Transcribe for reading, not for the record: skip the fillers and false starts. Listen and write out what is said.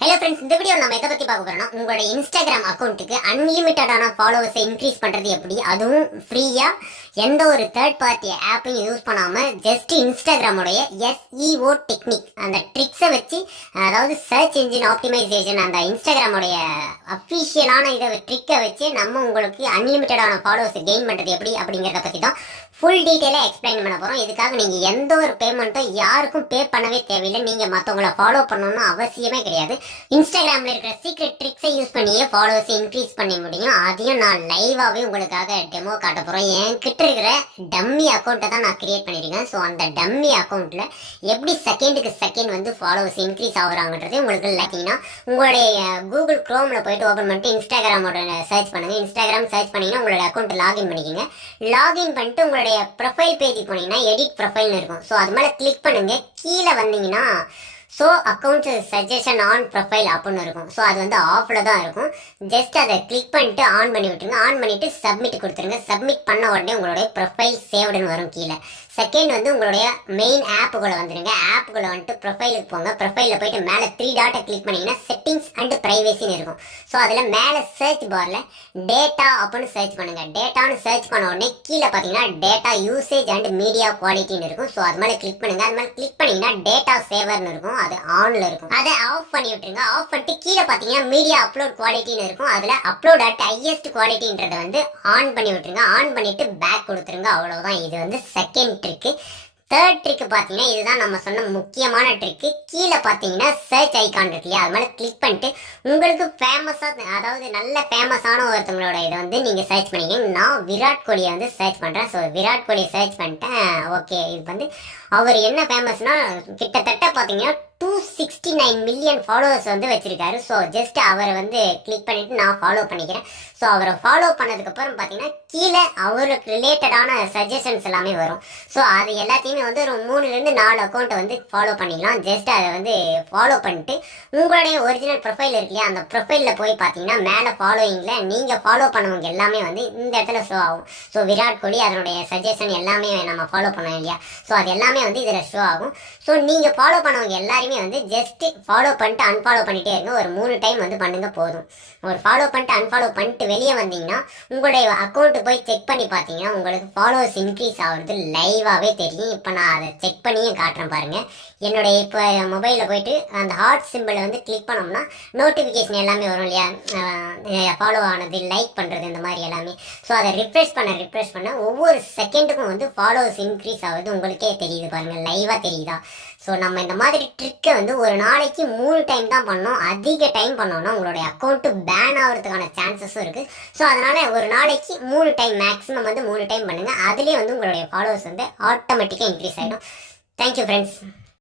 Hello friends, இந்த video நம்ம எதை பற்றி பார்க்க போறோம்னா உங்களோட இன்ஸ்டாகிராம் அக்கௌண்ட்டுக்கு அன்லிமிட்டடான ஃபாலோவர்ஸை இன்க்ரீஸ் பண்ணுறது எப்படி, அதுவும் ஃப்ரீயாக எந்த ஒரு தேர்ட் பார்ட்டி ஆப்பையும் யூஸ் பண்ணாமல் ஜஸ்ட் இன்ஸ்டாகிராமோடைய எஸ்இஓ டெக்னிக் அந்த ட்ரிக்ஸை வச்சு, அதாவது சர்ச் இன்ஜின் ஆப்டிமைசேஷன் அந்த இன்ஸ்டாகிராமோடைய அஃபிஷியலான இதை ட்ரிக்கை வச்சு நம்ம உங்களுக்கு அன்லிமிட்டடான ஃபாலோவர்ஸை கெயின் பண்ணுறது எப்படி அப்படிங்கிறத பற்றி தான் ஃபுல் டீட்டெயிலாக எக்ஸ்பிளைன் பண்ண போகிறோம். இதுக்காக நீங்கள் எந்த ஒரு பேமெண்ட்டும் யாருக்கும் பே பண்ணவே தேவையில்லை. நீங்கள் மற்றவங்கள ஃபாலோ பண்ணணும்னு அவசியமே கிடையாது. இன்ஸ்டாகிராமில் இருக்கிற சீக்ரெட் ட்ரிக்ஸை யூஸ் பண்ணியே ஃபாலோவர்ஸை இன்க்ரீஸ் பண்ண முடியும். அதையும் நான் லைவாகவே உங்களுக்காக டெமோ காட்ட போகிறோம். என்கிட்ட இருக்கிற டம்மி அக்கௌண்ட்டை தான் நான் கிரியேட் பண்ணியிருக்கேன். ஸோ அந்த டம்மி அக்கௌண்ட்டில் எப்படி செகண்டுக்கு செகண்ட் வந்து ஃபாலோவர்ஸ் இன்க்ரீஸ் ஆகுறாங்கன்றது உங்களுக்கு லைக்கிங்கன்னா உங்களுடைய கூகுள் க்ரோமில் போயிட்டு ஓப்பன் பண்ணிட்டு இன்ஸ்டாகிராமோட சர்ச் பண்ணுங்கள். இன்ஸ்டாகிராம் சர்ச் பண்ணிங்கன்னா உங்களோட அக்கௌண்ட்டை லாகின் பண்ணிக்கோங்க. லாகின் பண்ணிட்டு உங்களுடைய ப்ரொஃபைல் பேஜுக்கு போனீங்கன்னா எடிட் ப்ரொஃபைல்னு இருக்கும். ஸோ அது மேலே கிளிக் பண்ணுங்க. கீழே வந்தீங்கன்னா so accounts suggestion on profile அப்படின்னு இருக்கும். ஸோ அது வந்து ஆஃபில் தான் இருக்கும். ஜஸ்ட் அதை கிளிக் பண்ணிட்டு ஆன் பண்ணி விட்டுருங்க. ஆன் பண்ணிவிட்டு சப்மிட் கொடுத்துருங்க. சப்மிட் பண்ண உடனே உங்களுடைய ப்ரொஃபைல் சேவ்டுன்னு வரும். கீழே செகண்ட் வந்து உங்களுடைய மெயின் ஆப்புக்குள்ளே வந்துடுங்க. ஆப்புக்குள்ளே வந்துட்டு ப்ரொஃபைலுக்கு போங்க. ப்ரொஃபைலில் போயிட்டு மேலே 3 டாட்டை கிளிக் பண்ணிங்கன்னா செட்டிங்ஸ் அண்ட் ப்ரைவேசின்னு இருக்கும். ஸோ அதில் மேலே சர்ச் பாரில் டேட்டா அப்படின்னு சர்ச் பண்ணுங்கள். டேட்டான்னு சர்ச் பண்ண உடனே கீழே பார்த்தீங்கன்னா டேட்டா யூசேஜ் அண்ட் மீடியா குவாலிட்டின்னு இருக்கும். ஸோ அது மேலே கிளிக் பண்ணுங்கள். அது மேலே கிளிக் பண்ணிங்கன்னா டேட்டா சேவர்னு இருக்கும். அது ஆன்ல இருக்கும். அதை ஆஃப் பண்ணி விட்டுருங்க. ஆஃப் பண்ணிட்டு கீழே பார்த்தீங்கன்னா மீடியா அப்லோட் குவாலிட்டின்னு இருக்கும். அதில் அப்லோட் அட் ஹையஸ்ட் குவாலிட்டின்றதை வந்து ஆன் பண்ணி விட்டுருங்க. ஆன் பண்ணிட்டு பேக் கொடுத்துருங்க. அவ்வளோதான். இது வந்து செகண்ட் ட்ரிக்கு. தேர்ட் ட்ரிக்கு பார்த்தீங்கன்னா இதுதான் நம்ம சொன்ன முக்கியமான ட்ரிக்கு. கீழே பார்த்தீங்கன்னா சர்ச் ஐக்கான் இருக்கு இல்லையா, அது மேலே கிளிக் பண்ணிட்டு உங்களுக்கு ஃபேமஸாக, அதாவது நல்ல ஃபேமஸான ஒருத்தவங்களோட இதை வந்து நீங்கள் சர்ச் பண்ணிக்கங்க. நான் விராட் கோலியை வந்து சர்ச் பண்ணுறேன். ஸோ விராட் கோலியை சர்ச் பண்ணிட்டேன். ஓகே, இது வந்து அவர் என்ன ஃபேமஸ்னா கிட்டத்தட்ட பார்த்தீங்கன்னா 269 மில்லியன் ஃபாலோவர்ஸ் வந்து வச்சிருக்காரு. ஸோ ஜஸ்ட் அவரை வந்து கிளிக் பண்ணிட்டு நான் ஃபாலோ பண்ணிக்கிறேன். ஸோ அவரை ஃபாலோ பண்ணதுக்கப்புறம் பார்த்தீங்கன்னா கீழே அவருக்கு ரிலேட்டடான சஜஷன்ஸ் எல்லாமே வரும். ஸோ அது எல்லாத்தையுமே வந்து ஒரு 3-4 அக்கௌண்ட்டை வந்து ஃபாலோ பண்ணிக்கலாம். ஜஸ்ட் அதை வந்து ஃபாலோ பண்ணிட்டு உங்களுடைய ஒரிஜினல் ப்ரொஃபைல் இருக்கு இல்லையா, அந்த ப்ரொஃபைலில் போய் பார்த்தீங்கன்னா மேலே ஃபாலோயிங்கில் நீங்கள் ஃபாலோ பண்ணவங்க எல்லாமே வந்து இந்த இடத்துல ஷோ ஆகும். ஸோ விராட் கோலி அதனுடைய சஜஷன் எல்லாமே நம்ம ஃபாலோ பண்ணோம் இல்லையா, ஸோ அது எல்லாமே வந்து இதில் ஷோ ஆகும். ஸோ நீங்கள் ஃபாலோ பண்ணவங்க எல்லாருமே வந்து ஜஸ்ட் ஃபாலோ பண்ணிட்டு அன்ஃபாலோ பண்ணிட்டே இருங்க. ஒரு 3 டைம் வந்து பண்ணுங்க போதும். ஒரு ஃபாலோ பண்ணிட்டு அன்ஃபாலோ பண்ணிட்டு வெளியே வந்தீங்கன்னா உங்களுடைய அக்கௌண்ட் போய் செக் பண்ணி பார்த்தீங்கன்னா உங்களுக்கு ஃபாலோவர்ஸ் இன்க்ரீஸ் ஆகுறது லைவாகவே தெரியும். இப்போ நான் அதை செக் பண்ணியும் காட்டுறேன் பாருங்க. என்னுடைய இப்போ மொபைலில் போயிட்டு அந்த ஹார்ட் சிம்பிளை வந்து கிளிக் பண்ணோம்னா நோட்டிஃபிகேஷன் எல்லாமே வரும் இல்லையா, ஃபாலோ ஆனது, லைக் பண்ணுறது, இந்த மாதிரி எல்லாமே. ஸோ அதை ரிஃப்ரெஷ் பண்ண ஒவ்வொரு செகண்டுக்கும் வந்து ஃபாலோவர்ஸ் இன்க்ரீஸ் ஆகுது. உங்களுக்கே தெரியுது பாருங்கள், லைவாக தெரியுதா. ஸோ நம்ம இந்த மாதிரி ட்ரிக்கை வந்து ஒரு நாளைக்கு 3 டைம் தான் பண்ணோம். அதிக டைம் பண்ணோம்னா உங்களுடைய அக்கௌண்ட்டு பேன் ஆகிறதுக்கான சான்சஸும் இருக்குது. ஸோ அதனால் ஒரு நாளைக்கு 3 டைம், மேக்ஸிமம் வந்து 3 டைம் பண்ணுங்கள். அதுலேயே வந்து உங்களுடைய ஃபாலோவர்ஸ் வந்து ஆட்டோமேட்டிக்காக இன்க்ரீஸ் ஆகிடும். Thank you friends.